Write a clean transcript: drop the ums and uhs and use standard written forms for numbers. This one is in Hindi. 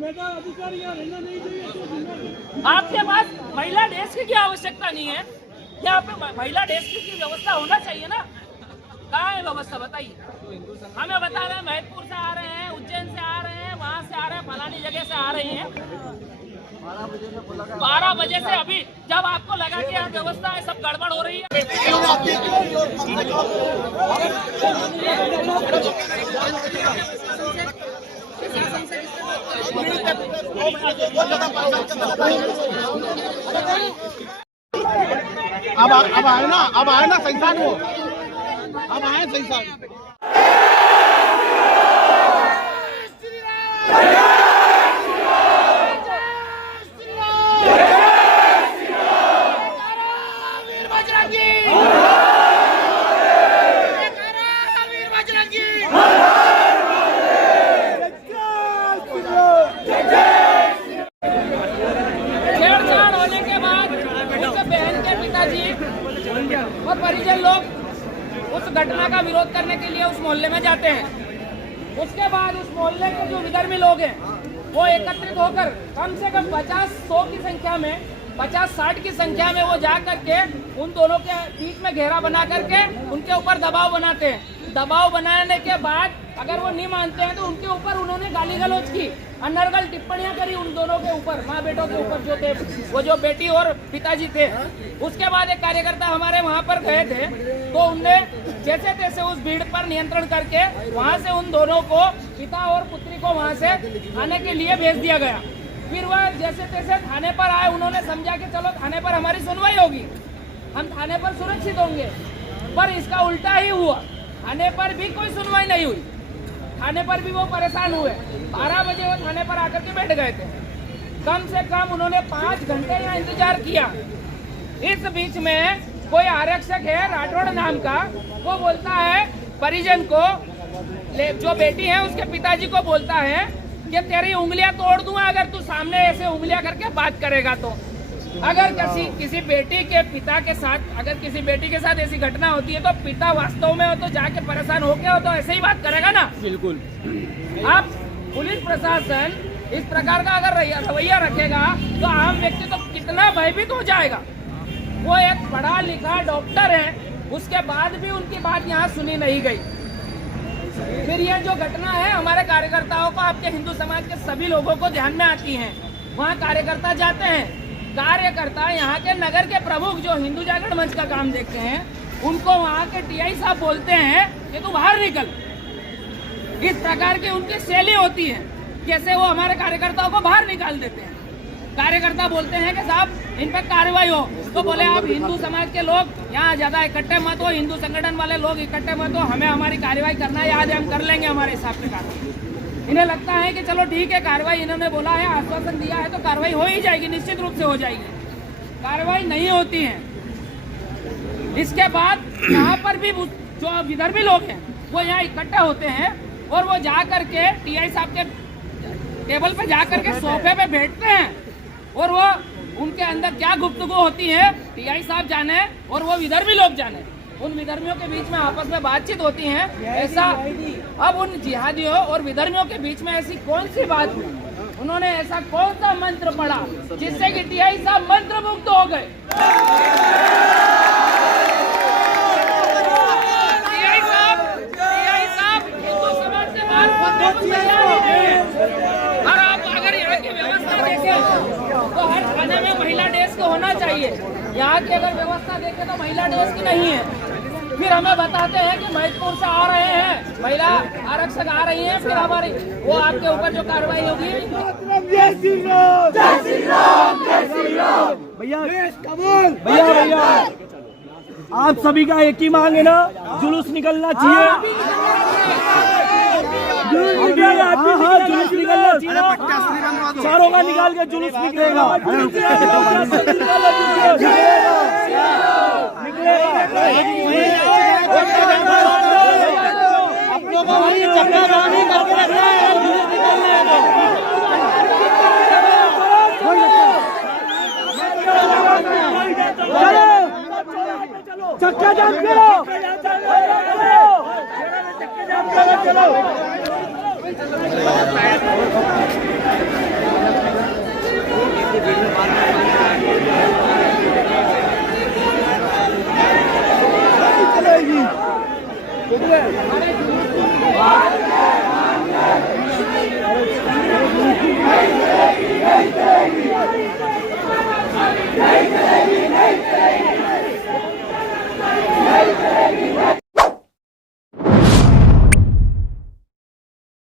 जिम्मेदार अधिकारी यहाँ रहना नहीं चाहिए। आपके पास महिला डेस्क की आवश्यकता नहीं है, यहाँ पे महिला डेस्क की व्यवस्था होना चाहिए ना। कहाँ है व्यवस्था बताइए। हमें बता रहे हैं महतपुर से आ रहे हैं, उज्जैन से आ रहे हैं, वहाँ से आ रहे हैं, फलानी जगह से आ रहे हैं। 12 बजे से अभी जब आपको लगा कि यहाँ व्यवस्था है, सब गड़बड़ हो रही है। अब आए ना संसार वो, अब आए संसार। छेड़छाड़ होने के बाद उसके बहन के पिताजी और परिजन लोग उस घटना का विरोध करने के लिए उस मोहल्ले में जाते हैं। उसके बाद उस मोहल्ले के जो विधर्मी लोग हैं वो एकत्रित होकर कम से कम 50-100 की संख्या में, 50-60 की संख्या में वो जा करके उन दोनों के बीच में घेरा बना करके उनके ऊपर दबाव बनाते हैं। दबाव बनाने के बाद अगर वो नहीं मानते हैं तो उनके ऊपर उन्होंने गाली गलौज की, अनर्गल टिप्पणियां करी उन दोनों के ऊपर, माँ बेटों के ऊपर जो थे, वो जो बेटी और पिताजी थे। उसके बाद एक कार्यकर्ता हमारे वहाँ पर गए थे तो उनने जैसे तैसे उस भीड़ पर नियंत्रण करके वहाँ से उन दोनों को, पिता और पुत्री को वहाँ से थाने के लिए भेज दिया गया। फिर वह जैसे तैसे थाने पर आए, उन्होंने समझा कि चलो थाने पर हमारी सुनवाई होगी, हम थाने पर सुरक्षित होंगे, पर इसका उल्टा ही हुआ। थाने पर भी कोई सुनवाई नहीं हुई, थाने पर भी वो परेशान हुए। 12 बजे वो थाने पर आकर के बैठ गए थे। कम से कम उन्होंने 5 घंटे यहाँ इंतजार किया। इस बीच में कोई आरक्षक है राठौड़ नाम का, वो बोलता है परिजन को, जो बेटी है उसके पिताजी को बोलता है कि तेरी उंगलियां तोड़ दूंगा अगर तू सामने ऐसे उंगलियां करके बात करेगा तो। अगर किसी बेटी के पिता के साथ, अगर किसी बेटी के साथ ऐसी घटना होती है तो पिता वास्तव में हो तो जाके परेशान होके हो तो ऐसे ही बात करेगा ना। बिल्कुल। आप पुलिस प्रशासन इस प्रकार का अगर रवैया रखेगा तो आम व्यक्ति तो कितना भयभीत हो जाएगा। वो एक पढ़ा लिखा डॉक्टर है, उसके बाद भी उनकी बात यहाँ सुनी नहीं गई। फिर ये जो घटना है हमारे कार्यकर्ताओं को, आपके हिंदू समाज के सभी लोगों को ध्यान में आती है। वहाँ कार्यकर्ता जाते हैं, कार्यकर्ता यहाँ के नगर के प्रमुख जो हिंदू जागरण मंच का काम देखते हैं, उनको वहाँ के टीआई साहब बोलते हैं कि तू बाहर निकल। इस प्रकार की उनकी शैली होती है, जैसे वो हमारे कार्यकर्ताओं को बाहर निकाल देते हैं। कार्यकर्ता बोलते हैं कि साहब इन पर कार्रवाई हो, तो बोले आप हिंदू समाज के लोग यहाँ ज्यादा इकट्ठे मत हो, हिंदू संगठन वाले लोग इकट्ठे मत हो, हमें हमारी कार्रवाई करना है, आज हम कर लेंगे हमारे हिसाब से कार्रवाई। इन्हें लगता है कि चलो ठीक है, कार्रवाई इन्होंने बोला है, आश्वासन दिया है तो कार्रवाई हो ही जाएगी, निश्चित रूप से हो जाएगी। कार्रवाई नहीं होती है। इसके बाद यहाँ पर भी जो विधर्मी लोग हैं वो यहाँ इकट्ठे होते हैं और वो जा करके टीआई साहब के टेबल पे जा करके सोफे पे बैठते हैं और वो उनके अंदर क्या गुफ्तगू होती है टीआई साहब जाने और वो विधर्मी लोग जाने। उन विधर्मियों के बीच में आपस में बातचीत होती है। ऐसा अब उन जिहादियों और विधर्मियों के बीच में ऐसी कौन सी बात हुई, उन्होंने ऐसा कौन सा मंत्र पढ़ा जिससे कि टीआई साहब मंत्र मुक्त हो गए। टीआई साहब हिंदू समाज के बाद और आप अगर यहाँ की व्यवस्था देखें तो हर थाने में महिला डेस्क होना चाहिए। यहाँ की अगर व्यवस्था देखें तो महिला डेस्क नहीं है। फिर हमें बताते हैं कि महतपुर से आ रहे हैं, महिला आरक्षक आ रही हैं, फिर हमारी वो आपके ऊपर जो कार्रवाई होगी। जय श्री राम, जय श्री राम, जय श्री राम। भैया भैया आप सभी का एक ही मांग है ना, जुलूस निकलना चाहिए, जुलूस निकलना चाहिए, चारों का निकाल के जुलूस निकलेगा, आप लोगों को चक्काजानी करके रखना है, जुलूस निकलना है। चक्का जाम करो, चलो